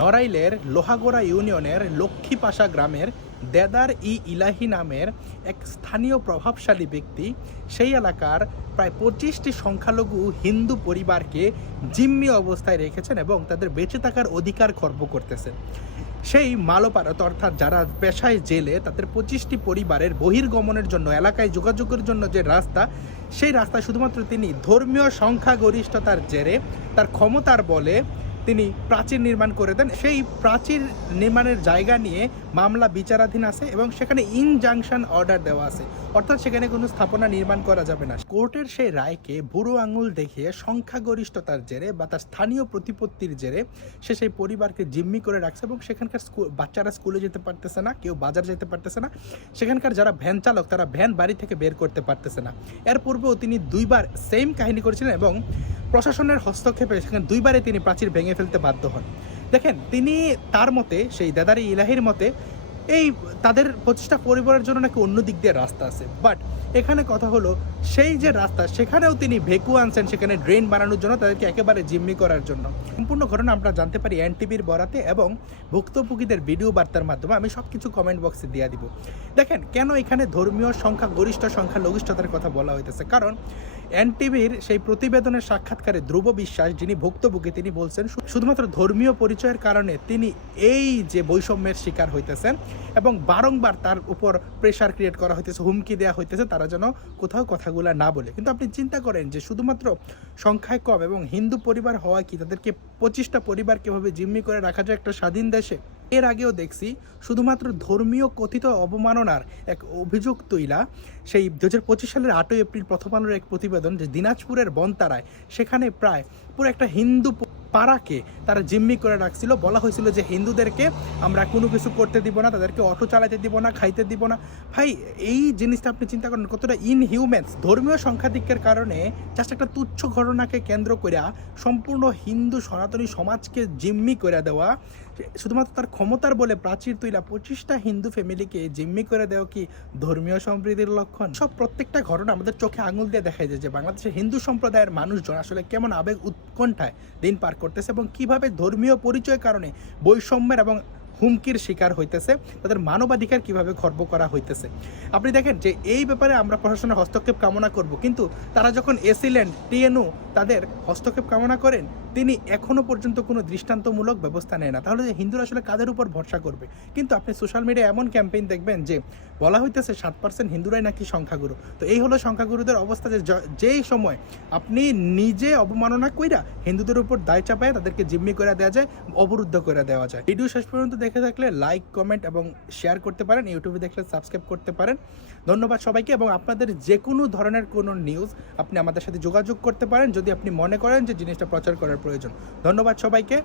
নড়াইলের লোহাগড়া ইউনিয়নের লক্ষ্মীপাশা গ্রামের দেদার ইলাহি নামের এক স্থানীয় প্রভাবশালী ব্যক্তি সেই এলাকার প্রায় 25টি সংখ্যালঘু হিন্দু পরিবারকে জিম্মি অবস্থায় রেখেছেন এবং তাদের বেঁচে থাকার অধিকার খর্ব করতেছেন। সেই মালোপাড়া অর্থাৎ যারা পেশায় জেলে তাদের 25টি পরিবারের বহির্গমনের জন্য এলাকায় যোগাযোগের জন্য যে রাস্তা, সেই রাস্তা শুধুমাত্র তিনি ধর্মীয় সংখ্যাগরিষ্ঠতার জেরে তার ক্ষমতার বলে তিনি প্রাচীর নির্মাণ করে দেন। সেই প্রাচীর নির্মাণের জায়গা নিয়ে মামলা বিচারাধীন আছে এবং সেখানে ইনজাংশন অর্ডার দেওয়া আছে, অর্থাৎ সেখানে কোনো স্থাপনা নির্মাণ করা যাবে না। কোর্টের সেই রায়কে বুড়ো আঙুল দেখিয়ে সংখ্যাগরিষ্ঠতার জেরে বা তার স্থানীয় প্রতিপত্তির জেরে সে সেই পরিবারকে জিম্মি করে রাখছে এবং সেখানকার বাচ্চারা স্কুলে যেতে পারতেছে না, কেউ বাজার যেতে পারতেছে না, সেখানকার যারা ভ্যান চালক তারা ভ্যান বাড়ি থেকে বের করতে পারতেছে না। এর পূর্বেও তিনি দুইবার সেম কাহিনী করেছিলেন এবং প্রশাসনের হস্তক্ষেপে সেখানে দুইবারে তিনি প্রাচীর ভেঙে ফেলতে বাধ্য হন। দেখেন, তিনি তার মতে, সেই দেদারি ইলাহির মতে, এই তাদের 25টা পরিবারের জন্য নাকি অন্য দিক দিয়ে রাস্তা আছে, বাট এখানে কথা হলো সেই যে রাস্তা সেখানেও তিনি ভেকু আনছেন সেখানে ড্রেন বানানোর জন্য, তাদেরকে একেবারে জিম্মি করার জন্য। সম্পূর্ণ ঘটনা আমরা জানতে পারি এনটিভির বরাতে এবং ভুক্তভোগীদের ভিডিও বার্তার মাধ্যমে। আমি সব কিছু কমেন্ট বক্সে দিয়ে দিব। দেখেন কেন এখানে ধর্মীয় সংখ্যা গরিষ্ঠ সংখ্যা লঘিষ্ঠতার কথা বলা হইতেছে, কারণ এনটিভির সেই প্রতিবেদনের সাক্ষাৎকারে ধ্রুব বিশ্বাস, যিনি ভুক্তভোগী, তিনি বলছেন শুধুমাত্র ধর্মীয় পরিচয়ের কারণে তিনি এই যে বৈষম্যের শিকার হইতেছেন এবং বারংবার তার উপর প্রেশার ক্রিয়েট করা হইতেছে, হুমকি দেওয়া হইতেছে তারা যেন কোথাও কথাগুলো না বলে। কিন্তু আপনি চিন্তা করেন যে শুধুমাত্র সংখ্যায় কম এবং হিন্দু পরিবার হওয়া কি তাদেরকে 25টা পরিবার কীভাবে জিম্মি করে রাখা যায় একটা স্বাধীন দেশে। এর আগেও দেখছি শুধুমাত্র ধর্মীয় কথিত অবমাননার এক অভিযোগ তুইলা সেই 2025 সালের 8ই এপ্রিল প্রথম আলোর এক প্রতিবেদন, যে দিনাজপুরের বনতারায় সেখানে প্রায় পুরো একটা হিন্দু পাড়াকে তারা জিম্মি করে রাখছিল। বলা হয়েছিল যে হিন্দুদেরকে আমরা কোনো কিছু করতে দিব না, তাদেরকে অটো চালাতে দিব না, খাইতে দিব না। ভাই, এই জিনিসটা আপনি চিন্তা করেন কতটা ইনহিউম্যান। ধর্মীয় সংখ্যাধিক্যের কারণে জাস্ট একটা তুচ্ছ ঘটনাকে কেন্দ্র করে সম্পূর্ণ হিন্দু সনাতনী সমাজকে জিম্মি করে দেওয়া, শুধুমাত্র তার ক্ষমতার বলে প্রাচীর তুইলা 25টা হিন্দু ফ্যামিলিকে জিম্মি করে দেওয়া কি ধর্মীয় সম্প্রীতির লক্ষণ? সব প্রত্যেকটা ঘটনা আমাদের চোখে আঙুল দিয়ে দেখা যায় যে বাংলাদেশের হিন্দু সম্প্রদায়ের মানুষজন আসলে কেমন আবেগ উৎকণ্ঠায় দিন পার করতেছে এবং কিভাবে ধর্মীয় পরিচয়ের কারণে বৈষম্যের এবং হুমকির শিকার হইতেছে, তাদের মানবাধিকার কিভাবে খর্ব করা হইতেছে। আপনি দেখেন যে এই ব্যাপারে আমরা প্রশাসনের হস্তক্ষেপ কামনা করব, কিন্তু তারা যখন এসিল্যান্ড টিএনও তাদের হস্তক্ষেপ কামনা করেন, তিনি এখনো পর্যন্ত কোনো দৃষ্টান্তমূলক ব্যবস্থা নেয় না। তাহলে হিন্দুরা আসলে কাদের উপর ভরসা করবে? কিন্তু আপনি সোশ্যাল মিডিয়ায় এমন ক্যাম্পেইন দেখবেন যে বলা হইতেছে 7% হিন্দুরাই নাকি সংখ্যাগুরু। তো এই হলো সংখ্যাগুরুদের অবস্থা, যে যেই সময় আপনি নিজে অবমাননা কইরা হিন্দুদের উপর দায় চাপায় তাদেরকে জিম্মি করে দেওয়া যায়, অবরুদ্ধ করে দেওয়া যায়। ভিডিও শেষ পর্যন্ত দেখে থাকলে লাইক, কমেন্ট এবং শেয়ার করতে পারেন। ইউটিউবে দেখলে সাবস্ক্রাইব করতে পারেন। ধন্যবাদ সবাইকে। এবং আপনাদের যে কোনো ধরনের কোনো নিউজ আপনি আমাদের সাথে যোগাযোগ করতে পারেন যদি আপনি মনে করেন যে জিনিসটা প্রচার করার প্রয়োজন। ধন্যবাদ সবাইকে।